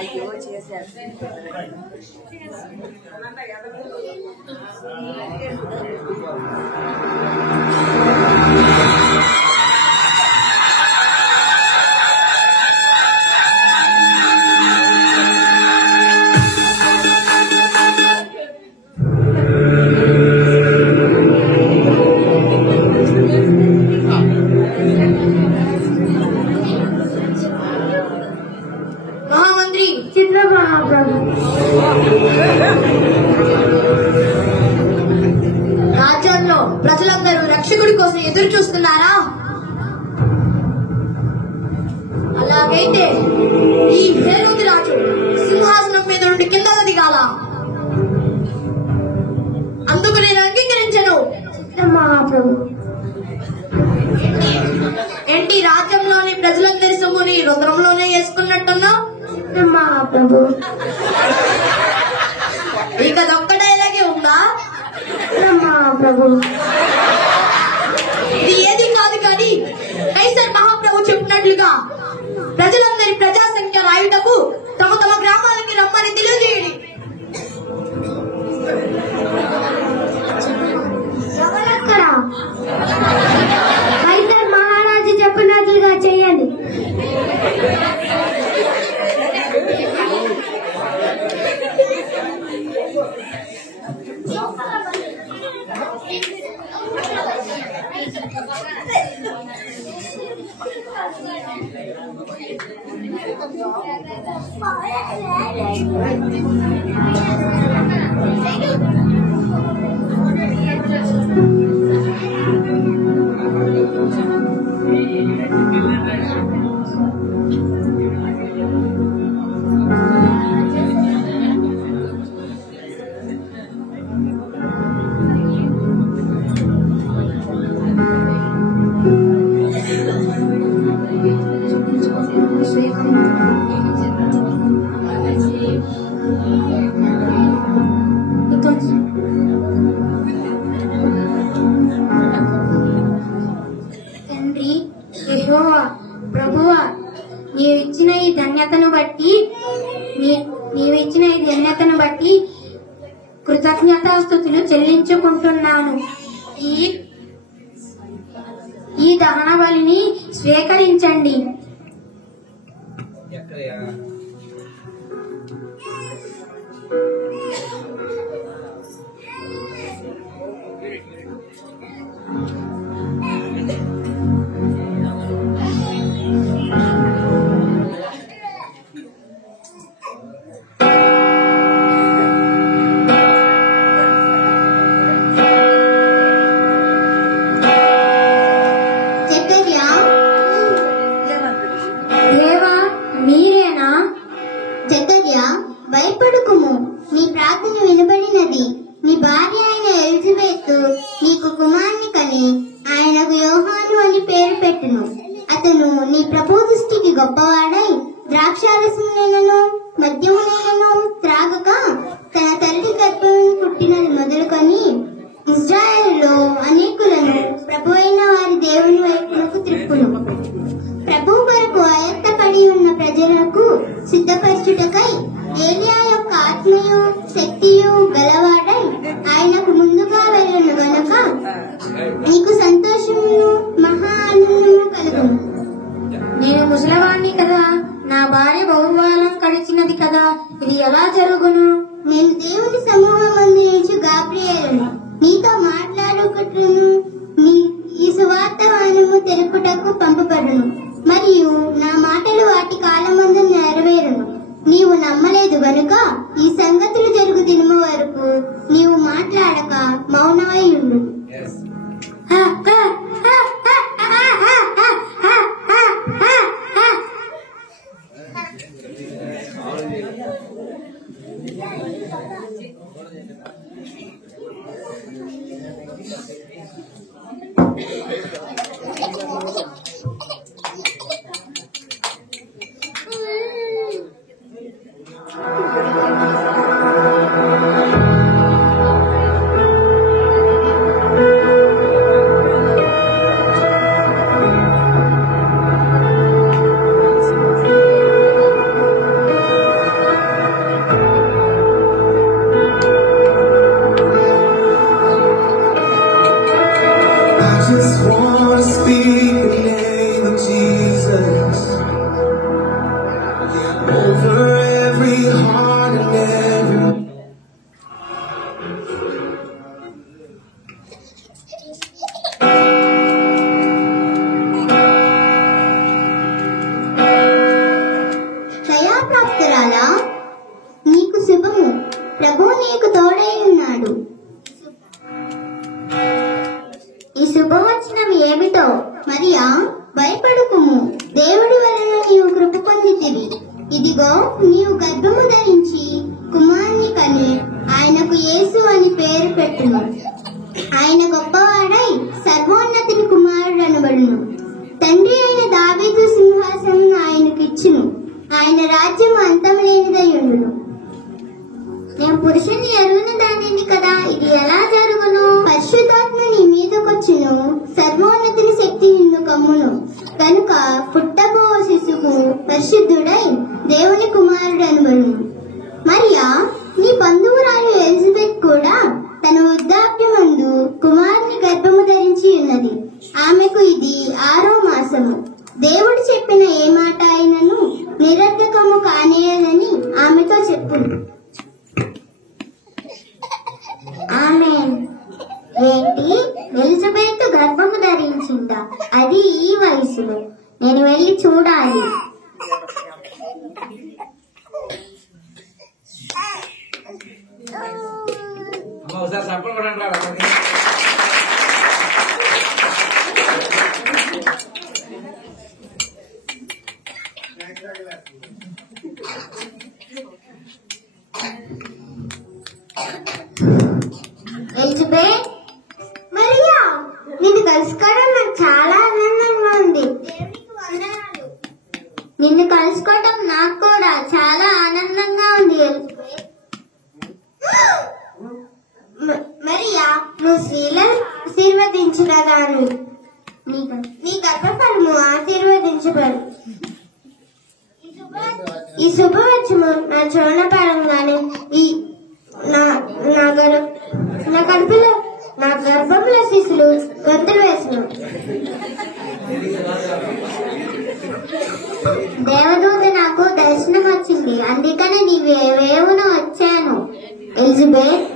అయ్యో చేశారు. రాజ్యంలో ప్రజలందరూ రక్షకుడి కోసం ఎదురు చూస్తున్నారా? అలాగైతే ఈ హేరోదు రాజు సింహాసనం మీద నుండి కిందకు దిగాల. అందుకు నేను అంగీకరించను. మహాప్రభు, ఏంటి రాజ్యంలోని ప్రజలందరి సొమ్ముని రుద్రంలోనే వేసుకున్నట్టున్నా? మహాప్రభు, ఇక ఒక్క డైలాగే ఉందా? మహాప్రభు, ఇది ఏది కాదు కానీ కైసర్ మహాప్రభు చెప్పినట్లుగా ప్రజలందరి ప్రజాసంఖ్య రాయుటకు తమ తమ గ్రామాలకి రమ్మని తెలియజేయండి. కైసర్ మహారాజు చెప్పినట్లుగా చేయండి. తండ్రి యెహోవా ప్రభువా, నీవిచ్చిన ఈ ధన్యతను బట్టి కృతజ్ఞతాస్తుతులు చెల్లించుకుంటున్నాను. ఈ దహన బలిని స్వీకరించండి. భయపడకుము, నీ ప్రార్థన వినబడినది. నీ భార్య అయిన ఎలిజబెత్ నీకు కుమారుని కని ఆయనకు యోహాను అని పేరు పెట్టును. అతను నీ ప్రభు దృష్టికి గొప్పవాడై ద్రాక్షారసమునైనను మద్యమునైనను త్రాగక తన తల్లి గర్భం పుట్టినది మొదలుకొని ఇజ్రాయెల్లో అనేకులను ప్రభు అయిన వారి దేవుని వైపునకు త్రిప్పును. ప్రభు కొరకు ఆయత్తపడి ఉన్న ప్రజలకు సిద్ధపరచుటకై ఏలియా యొక్క ఆత్మయు శక్తియు గలవాడై ఆయనకు ముందుగా వెళ్ళను గనక నీకు సంతోషము మహా ఆనందము కలుగును. నేను ముసలవాణ్ణి కదా, నా భార్య బహుకాలం గడిచినది కదా, ఇది ఎలా జరుగును? నేను దేవుని సమూహం మందు నిలిచి గాబ్రియేలును, నీతో మాట్లాడుకుటను ఈ సువార్తమానము తెలుపుటకు పంపబడును. మరియు నా మాటలు వాటి కాలమందు నెరవేరును. నీవు నమ్మలేదు గనుక ఈ సంగతులు జరుగు దినము వరకు నీవు మాట్లాడక మౌనమై ఉండు. over every heart and every దయాప్రాప్తురాలా, నీకు శుభము. ప్రభు నీకు తోడై ఉన్నాడు. ఈ శుభవచనం ఏమిటో? మరియా, భయపడకుము, దేవుడి వలన నీవు కృప పొందితివి. ఇదిగో, నీవు గర్భము ధరించి కుమారుని కని ఆయనకు యేసు అని పేరు పెట్టును. ఆయన గొప్పవాడై సర్వోన్నతుని కుమారుడు అనబడును. తండ్రి అయిన దావీదు సింహాసనం ఆయనకు ఇచ్చును. ఆయన రాజ్యం అంతం లేనిదై ఉండును. నేను పురుషుని ఎరుగని దానిని కదా, ఇది ఎలా జరుగును? పరిశుద్ధాత్మ నీ మీదకొచ్చును, సర్వోన్నతుని శక్తి నిన్ను కమ్మును. కనుక పుట్టబో శిశువు పరిశుద్ధుడై దేవుని కుమారుడు అనబడును. మరియా, నీ బంధువురాలు ఎలిజబెత్ కూడా తన వృద్ధాప్యమందు కుమారుని గర్భము ధరించి ఉన్నది. ఆమెకు ఇది 6వ మాసము. దేవుడు చెప్పిన ఏ మాట అయినను నిరర్ధకము కానేయనని ఆమెతో చెప్పును. ఆమేన్. ఏంటి, ఎలిజబెత్ గర్భము ధరించిందా? అది ఈ వయసులో? నేను వెళ్ళి చూడాలి. ఎలిజబెత్, మరియా, నిన్ను కలుసుకోవడం నాకు చాలా ఆనందంగా ఉంది. నిన్ను కలుసుకోవడం నాకు కూడా చాలా ఆనందంగా ఉంది. మరియా, నువ్వు స్త్రీలను ఆశీర్వదించుదాను. నీ గర్భఫలము ఆశీర్వదించబడు. ఈ శుభవచము నా చూడపడంగానే నా గర్భంలో శిశులు గొంతులు వేసిన. దేవదూత నాకు దర్శనం వచ్చింది, అందుకనే నీవేవున వచ్చాను. ఎలిజబెత్,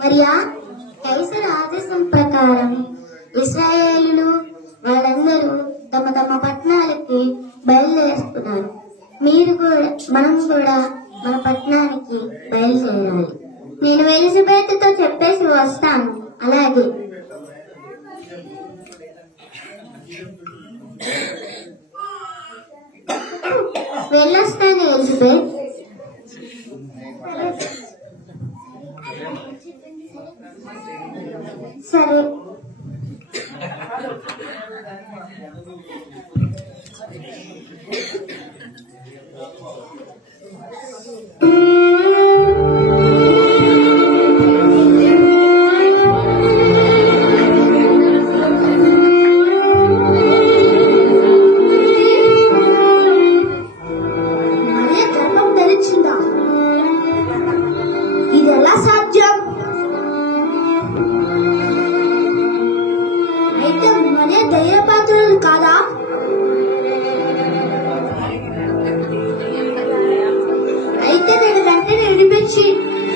మరియా, కైసర్ ఆదేశం ప్రకారం ఇశ్రాయేలులు వాళ్ళందరూ తమ తమ పట్టణాలకి బయలుదేరుతున్నారు. మనం కూడా మన పట్టణానికి బయలుదేరాలి. నేను ఎలిజబెత్తో చెప్పేసి వస్తాను. అలాగే. వెళ్ళొస్తాను ఎలిజబెత్. సరే.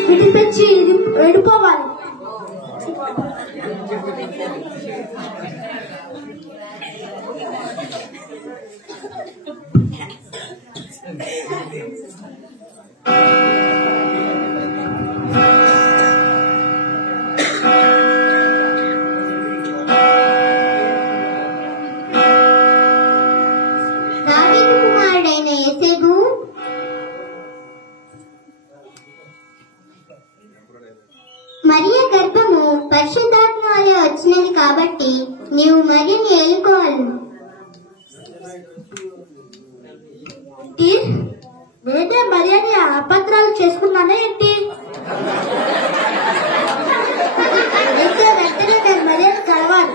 విడిపించి వెళ్ళిపోవాలి. మరియ గర్భము పరిశుద్ధాత్మ వలె వచ్చినది కాబట్టి నీవు మరియని ఏలుకోవాలి. నేనే మరియని అపత్రాలు చేసుకున్నానా ఏంటి? అయితే వెంటనే నేను మరియని కలవాలి.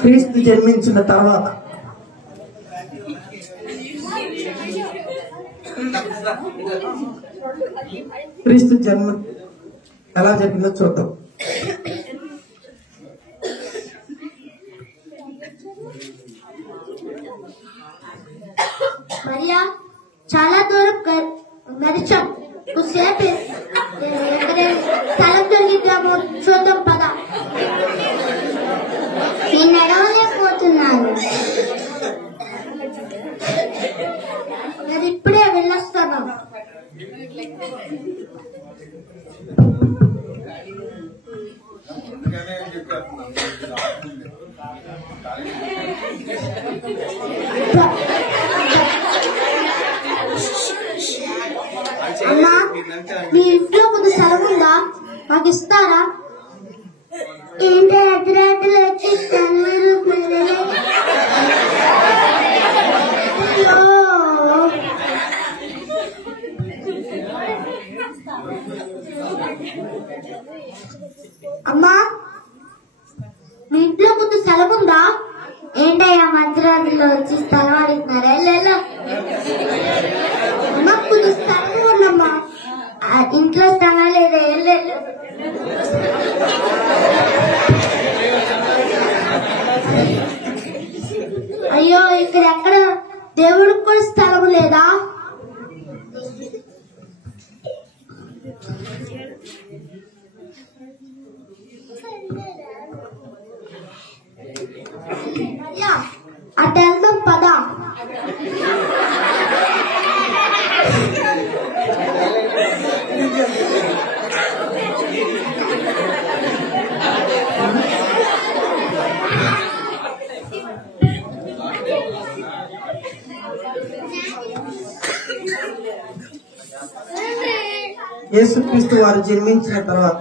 క్రీస్తు జన్మించిన తర్వాత క్రీస్తు జన్మ ఎలా జరిగిందో చూద్దాం. మరియా చాలా దూరం నడిచాం. కొద్దిసేపు స్థలం దొరికిద్దాము, చూద్దాం పద. నేను నడవలేకపోతున్నాను, నేను ఇప్పుడే వెళ్ళొస్తాను. అమ్మా, మీ ఇంట్లో కొంత స్థలం ఉందా? మాకు ఇస్తారా? ఏంటి అర్ధరాత్రులు వచ్చి అమ్మా, మీ ఇంట్లో కొంత స్థలం ఉందా? ఏంటయ్యా మధ్యరాత్రిలో వచ్చి స్థలం అడుగుతున్నారా? అమ్మా, కొంత స్థలం ఉండమ్మా. ఇంట్లో స్థలం లేదా? అయ్యో, ఇక్కడ ఎక్కడ దేవుడికి కూడా స్థలం లేదా? అటు వెళ్దాం పద. యేసుక్రీస్తు వారు జన్మించిన తర్వాత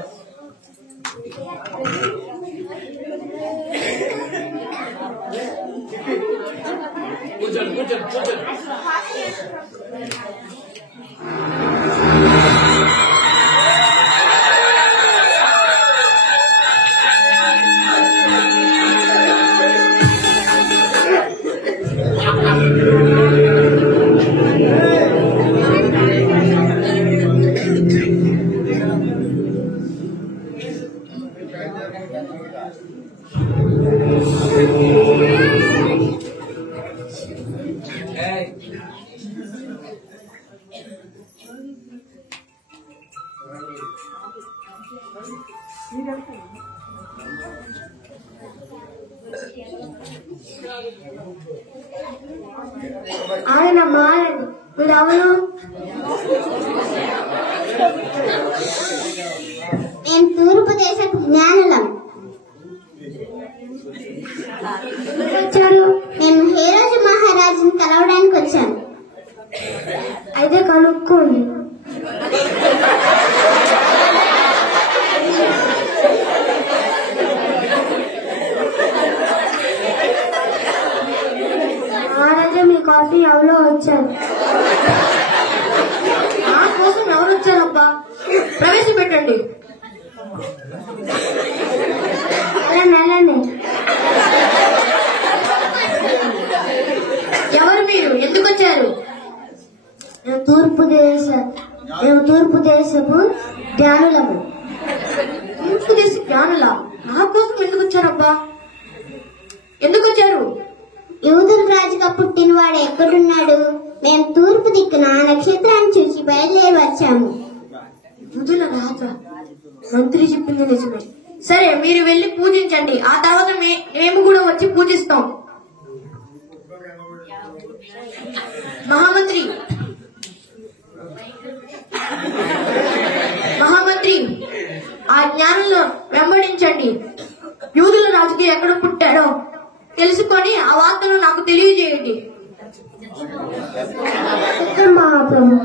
ఆయనమ్మా, మీరెవరు? నేను తూర్పు దేశపు జ్ఞానులం. వచ్చారు? మేము హేరోజు మహారాజుని కలవడానికి వచ్చాను. అయితే కనుక్కోండి. మహారాజా, మీకోసం ఎవరో వచ్చారు. నా కోసం ఎవరు వచ్చారబ్బా? ప్రవేశపెట్టండి. ఎవరు మీరు? ఎందుకు వచ్చారు? మేము తూర్పు దేశపు జ్ఞానులము. తూర్పు దేశ జ్ఞానులా? నా కోసం ఎందుకు వచ్చారబ్బా? ఎందుకు వచ్చారు? యూదుల రాజుగా పుట్టినవాడు ఎక్కడున్నాడు? మేము తూర్పు దిక్కున నక్షత్రాన్ని చూసి బయలుదేరి వచ్చాము. యూదుల రాజా? మంత్రి చెప్పింది నిజమే. సరే, మీరు వెళ్ళి పూజించండి. ఆ తర్వాత మేము కూడా వచ్చి పూజిస్తాం. మహామంత్రి, ఆ జ్ఞానంలో వెంబడించండి. యూదుల రాజుకి ఎక్కడ పుట్టాడో తెలుసుకొని ఆ వార్తను నాకు తెలియజేయండి. మహాప్రభు.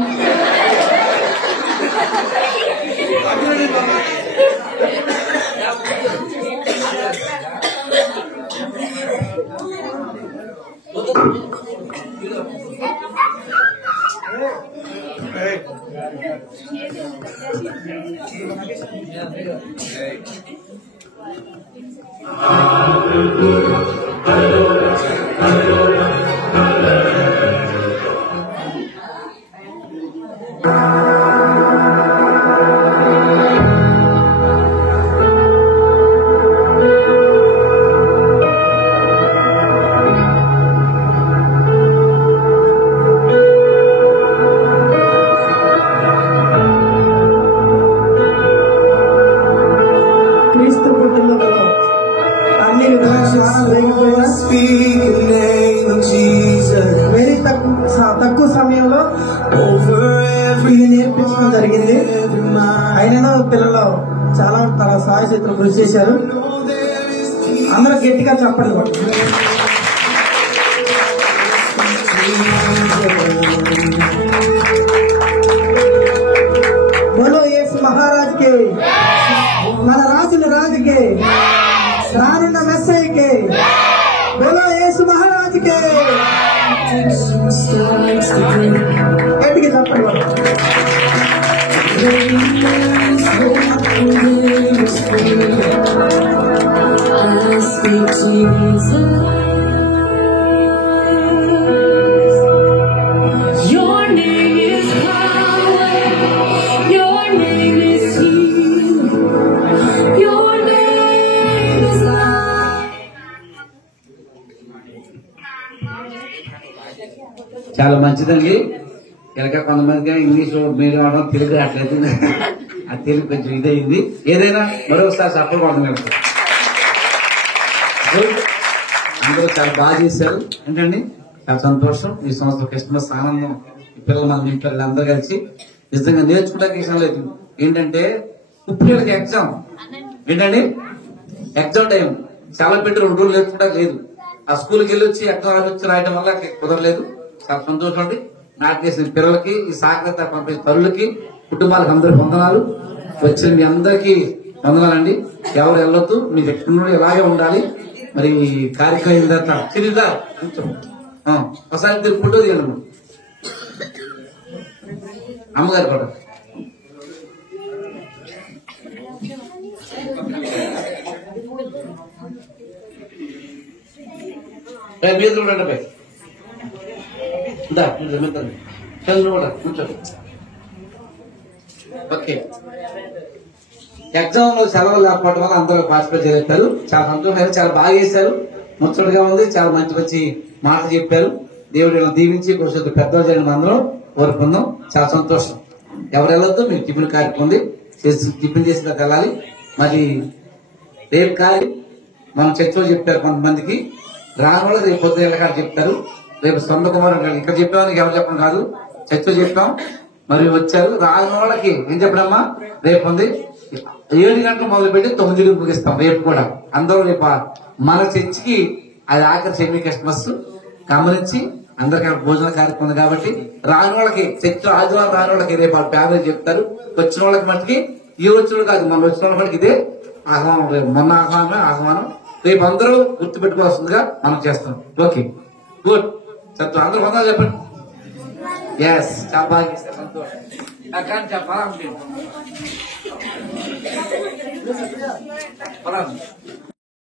తక్కువ సమయంలో ఇది నేర్పించడం జరిగింది. అయినా పిల్లలు చాలా తన సాయశక్తులు కృషి చేశారు. అందరూ గట్టిగా చెప్పండి. బోలో యేసు మహారాజుకి, మన రాజుల రాజుకి, రానున్న మెస్సయ్యకి, బోలో యేసు మహారాజుకి గట్టిగా చెప్పండి. చాలా మంచిదండి. ఇంకా కొంతమందికి ఇంగ్లీష్ మీరు అవడం తెలుగు రావట్లేదు. ఆ తెలుగు కొంచెం ఇదైంది. ఏదైనా మరొకసారి సఫలం పడుతున్నాం. అందరూ చాలా బాగా చేశారు. ఏంటండి చాలా సంతోషం. ఈ సంవత్సరం క్రిస్మస్ ఆనందం పిల్లలు మన ఇంట్లో అందరూ కలిసి నిజంగా నేర్చుకోవడానికి ఇష్టం లేదు. ఏంటంటే ఇప్పుడు వీళ్ళకి ఎగ్జామ్ ఏంటండి ఎగ్జామ్ టైం చాలా పెట్టి 2 రోజులు నేర్చుకోవడానికి లేదు. ఆ స్కూల్కి వెళ్ళి వచ్చి ఎగ్జామ్ వచ్చి రాయడం వల్ల కుదరలేదు. చాలా సంతోషం అండి. నాకు చేసిన పిల్లలకి ఈ సహకారత పంపిన తల్లులకి కుటుంబాలకు అందరికి వందనాలు. వచ్చిన మీ అందరికీ వందనాలండి. ఎవరు వెళ్ళొద్దు, మీ వ్యక్తులు ఇలాగే ఉండాలి. మరి కార్యక్రమం అయిన తర్వాత చిరిదా కొంచెం ఒకసారి మీరు ఫోటో తీయాలి. అమ్మగారి ఫోటో మీద చూడండి పై కూర్చో. ఓకే, ఎగ్జామ్ లో సెలవు లేకపోవడం వల్ల అందరూ పార్టిసిపేట్ చేస్తారు. చాలా సంతోషం. చాలా బాగా చేశారు. ముచ్చటగా ఉంది. చాలా మంచి మంచి మాటలు చెప్పారు. దేవుడు దీవించి కొంచెం పెద్దలు చేయడం అందరం కోరుకుందాం. చాలా సంతోషం. ఎవరు వెళ్ళొద్దు, మీకు టిఫిన్ కార్యక్రమం ఉంది. టిఫిన్ చేసిన వెళ్ళాలి. మరి రేపు కార్యం మనం చర్చలో చెప్పారు. కొంతమందికి రాని వాళ్ళు రేపు పొద్దున వెళ్ళకారు చెప్తారు. రేపు సొంత కుమారు ఇక్కడ చెప్పామని ఎవరు చెప్పడం కాదు, చర్చలో చెప్పాం. మరి వచ్చారు. రాని వాళ్ళకి ఏం చెప్పడమ్మా రేపు ఉంది. 7 గంటలు మొదలుపెట్టి 9 ముగిస్తాం. రేపు కూడా అందరూ రేపు మన చర్చికి అది ఆఖరి సెమీ క్రిస్మస్ గమనించి అందరికీ భోజన కార్యక్రమం ఉంది కాబట్టి రాని వాళ్ళకి చర్చ ఆదివారం రాని వాళ్ళకి రేపు వాళ్ళ ఫ్యామిలీ చెప్తారు. వచ్చిన వాళ్ళకి మట్టికి ఈ వచ్చిన కాదు, మన వచ్చిన వాళ్ళకి ఇదే ఆహ్వానం. రేపు మొన్న ఆహ్వానం రేపు అందరూ గుర్తుపెట్టుకోవాల్సిందిగా మనం చేస్తాం. Okay, good. సత్తు అందరూ వందలు చెప్పండి. ఎస్, చాలా బాగా చేస్తారు. సంతోషం. కానీ చెప్పాలా